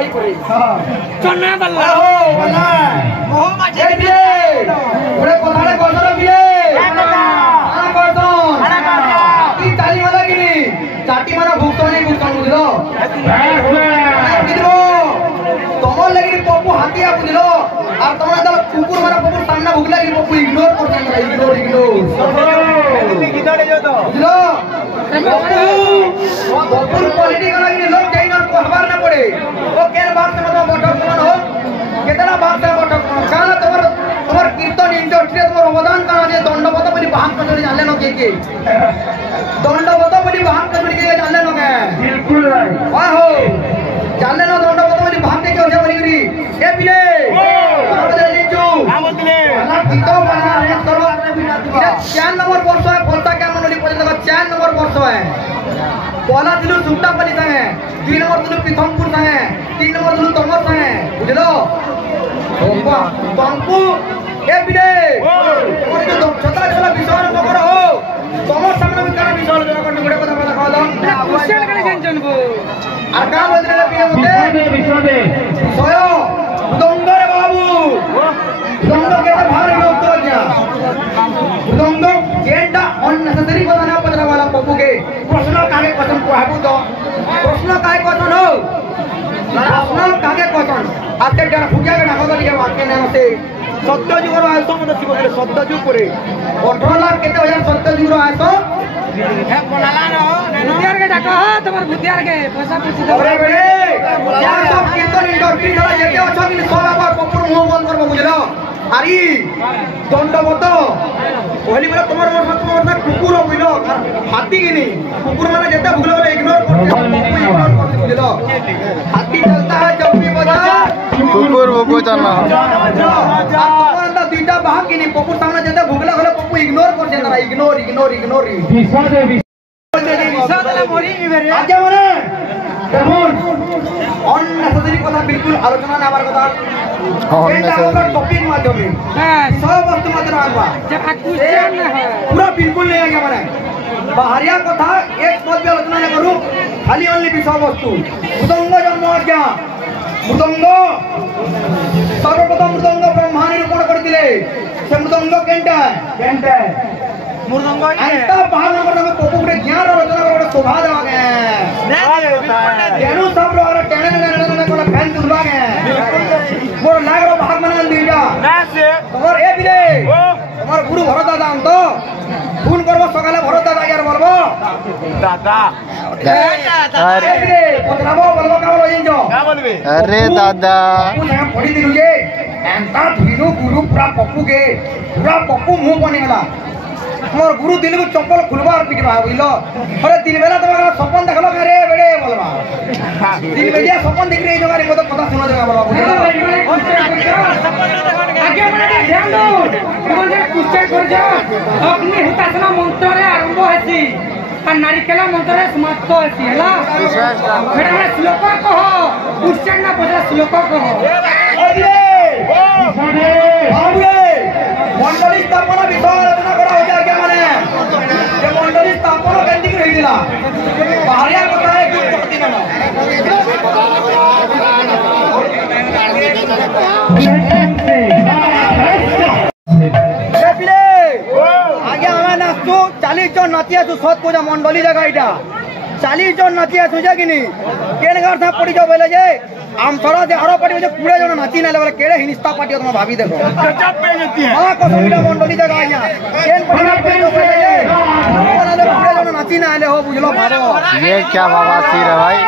लड़ाई करे चन्ना बल्ला बल्ला मोह माचे के पूरे कोठारे कोठर बिले आना कोठन की ताली वाला गिनी चाटी माना भुक्तनी बुझलो बुझलो तमर लगी पप्पू हाथिया बुझलो আর তোমরা দল কুকুর মারা পপুর সামনে ভুগলা এই পপু ইগনোর করছেন না ইগনোর তুমি গিটারে যাও তো বুঝলো পপুর পলিটিক্যাল লাগি লোক জাইনার খবর না পড়ে ও কেন বাত মত বটক কোন हो কেতনা বাত বটক কানা তোমার তোমার কীর্তন ইন্ডাস্ট্রি তোমার অবদান কানা যে দণ্ডবত বলি বাহাম করে জানলে না কে দণ্ডবত বলি বাহাম করে কে জানলে না কে बिल्कुल राइट वाहो জানলে না দণ্ডবত বলি বাহাম কে হয়ে বলি গরি এ বিলে चार नंबर वर्ष है बोलता क्या मनोली पड़ेगा 4 नंबर वर्ष है पहला दिलू सुट्टा पली संगे 2 नंबर दिलू पिथमपुर संगे 3 नंबर दिलू तमर संगे बुझलो ओपा तंकु ए बिले और जो छतरा छला विषय नंबर हो तमर सामने में काना विषय जन को गुडे কথা কথা কও দাও क्वेश्चन করে জানবো আর কা বললে বিলে মতে বিষয় দঙ্গরে বাবু दंड के भार में उतर गया दंड केंडा अननेसेसरी কথা না পড়া वाला पप्पू के प्रश्न कागे क्वेश्चन को हाबू तो प्रश्न कागे क्वेश्चन हो प्रश्न कागे क्वेश्चन आते डर फुकिया के नाको लिया वाक्य ने मते सत्य जुगर आयतो मते सिबो के सत्य जुग करे 18 लाख केते हजार सत्य जुगर आयतो है बनाला न बुद्धियार के डाका हो तमर बुद्धियार के पैसा पूछ दे अरे बड़े या सब कीर्तन इंडस्ट्री वाला जेते अच्छा कि सब बार पप्पू मुंह बंद करबो बुझलो आरी दंडबत कहली बोले तुम्हार मोर कुकुर बुझलो हाथी गिनी कुकुर माने जेते भुगलो बोले इग्नोर करते बुझलो हाथी चलता है जब भी बजा कुकुर वो चलना तुम्हारा दुईटा बाहर गिनी पप्पू सामने जेते भुगला बोले पप्पू इग्नोर करते ना इग्नोर इग्नोर इग्नोर विषा दे मोरी इबेरे आगे माने দেখুন অননেসেসারি কথা বিলকুল আলোচনা না হবার কথা এটা আমরা টপিক মাধ্যমে হ্যাঁ সব বস্তু মাত্র আনবা যে কোশ্চেন না হয় পুরো বিলকুল नहीं आगे माने बाहरिया কথা एक पद पे आलोचना ना करू खाली ओनली বিষয় বস্তু মৃদঙ্গ জন্ম আজ্ঞা মৃদঙ্গ সর্বপ্রথম মৃদঙ্গ ব্রহ্মা নিরূপণ করে দিলে সে মৃদঙ্গ কেনটা मृदंग अंत बाहर नंबर में पप्पू के ज्ञान रचना को शोभा देवा के तेनु सब रो टेने ने को फैन दुलवा के मोर लाग रो भाग मन दीजा ना से तोर ए बिले तोर गुरु भरत दादा हम तो फोन करबो सकाले भरत दादा यार बोलबो दादा अरे पतराबो बोलबो का बोलो इंजो क्या बोलबे अरे दादा तू ना पड़ी दिलु जे एंता धुइनो गुरु पूरा पप्पू मुंह बनेला मोर गुरु दिन को चप्पल खुलवा और पिटवा बुझलो अरे दिन बेला तुम्हारा सपन देखलो रे बेड़े बोलबा दिन बेला सपन देख रे जगह रे को तो कथा सुना जगह बोलबा बुझलो आगे माने ध्यान दो तुम जे क्वेश्चन कर जा अग्नि हुतासना मंत्र रे आरंभ हेसी आ नारिकेला मंत्र रे समाप्त हेसी हला फेरा श्लोक कहो क्वेश्चन ना पड़ा श्लोक कहो अरे आगे मंडली स्थापना विषय आलोचना करा हो जाए क्या माने ये मंडली स्थापना केंदी की रही दिला बाहरिया कथा है कुछ पति ना ले आगे हमें नाचू 40 जन नाचिया तू सत पूजा मंडली जगह इटा 40 जन नाचिया तुझा कि नहीं केन घर था पड़ी जाओ बोले जे आम थोड़ा दे आरो पार्टी में पूरे जन नाची ना लेवल केड़े हिनिस्ता पार्टी तुम भाभी देखो गजब पे लेती है हां कसमीरा मंडली जगह आया केन पड़ी जो बोले जे पूरे जन नाची ना आले हो बुझलो भारो ये क्या बवासी रे भाई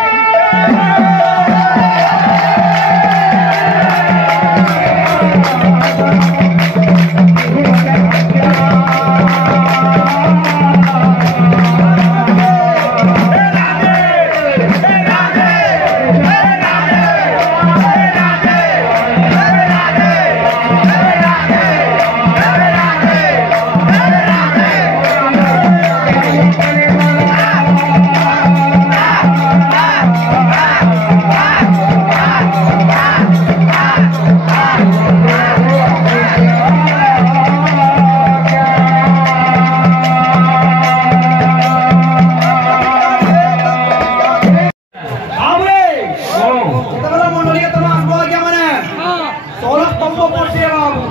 স্তম্ভ পড়ছে বাবু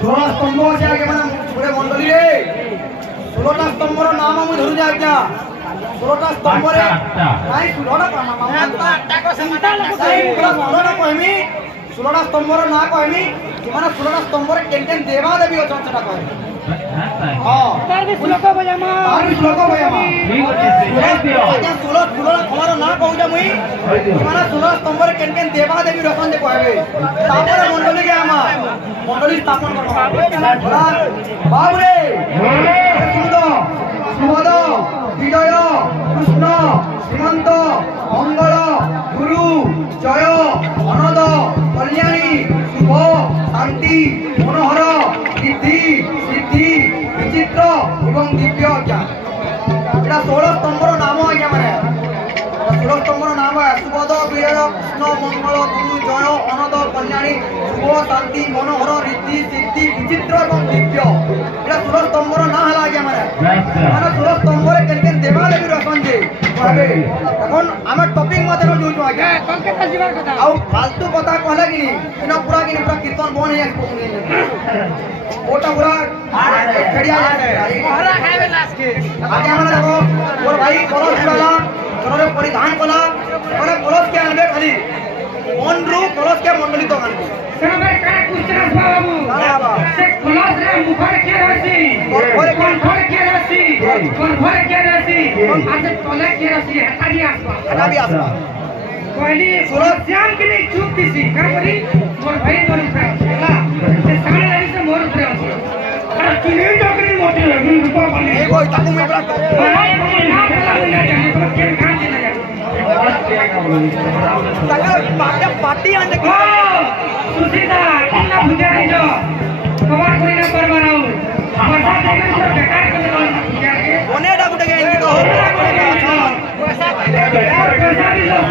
16টা স্তম্ভ আছে আগে মানে পুরো মন্ডলী রে 16টা স্তম্ভর নাম আমি ধরু যা আজ্ঞা 16টা স্তম্ভরে নাই 16টা মামা 16টা কইমি 16টা স্তম্ভর না কইমি মানে 16টা স্তম্ভরে কেন কেন দেবা দেবী অছন সেটা কই हां तार भी श्लोक बजामा ठीक আছে আজ্ঞা 16টা তোমার না কইজা মুই মানে 16 স্তম্ভরে কেন কেন দেবা দেবী রচন দে কইবে তারপরে মন্ডলী কে আমা মন্ডলী স্থাপন করব বাবু রে সুবোধ বিজয় কৃষ্ণ শ্রীমন্ত মঙ্গল গুরু জয় অনদ কল্যাণী শুভ শান্তি মনোহর সিদ্ধি সিদ্ধি বিচিত্র এবং দিব্য আজ্ঞা এটা 16 স্তম্ভর নাম আজ্ঞা মানে 16 স্তম্ভর নাম সুবোধ বিজয় কৃষ্ণ মঙ্গল গুরু জয় অনদ কল্যাণী শুভ শান্তি মনোহর ঋদ্ধি সিদ্ধি বিচিত্র এবং দিব্য এটা 16 স্তম্ভর নাম হলা আজ্ঞা মানে মানে 16 স্তম্ভরে কেন কেন দেবা দেবী রচন দে কইবে এখন আমার টপিক মতে যাউଛୁ আজ্ঞা কলকাতা ଯିବାର কথা ଆଉ ফালতু কথা कहला कि इना पूरा कीर्तन बन है ओटा पूरा खड़िया हरा खाइबे लास्ट के आगे हमने देखो और भाई कलश वाला कलरे परिधान कला माने कलश के आनबे खाली मनरु कलश के मंडली तो आनबे सेना भाई का क्वेश्चन बाबू से कलश रे मुखर के रहसी कोन भरे के रहसी कोन भरे के रहसी आज तले के रहसी हटा भी आसबा कोइली श्याम के लिए चूक दिसी का करी मोर भाई मोर ऊपर हला से सारे लड़ी से मोर ऊपर आसी अरे किने टोकरी मोटी लगी रुपा वाली ए कोई ताकू में बड़ा भाई ना बोला ना जाने तो के खान दे लगा ताका पार्टी आने की सुसीदा कितना बुझे नहीं जो कवर कोई ना कर बनाऊं वर्षा देवे तो बेकार कर दो कोने डा गुटे के इनकी तो हो पैसा भी लोग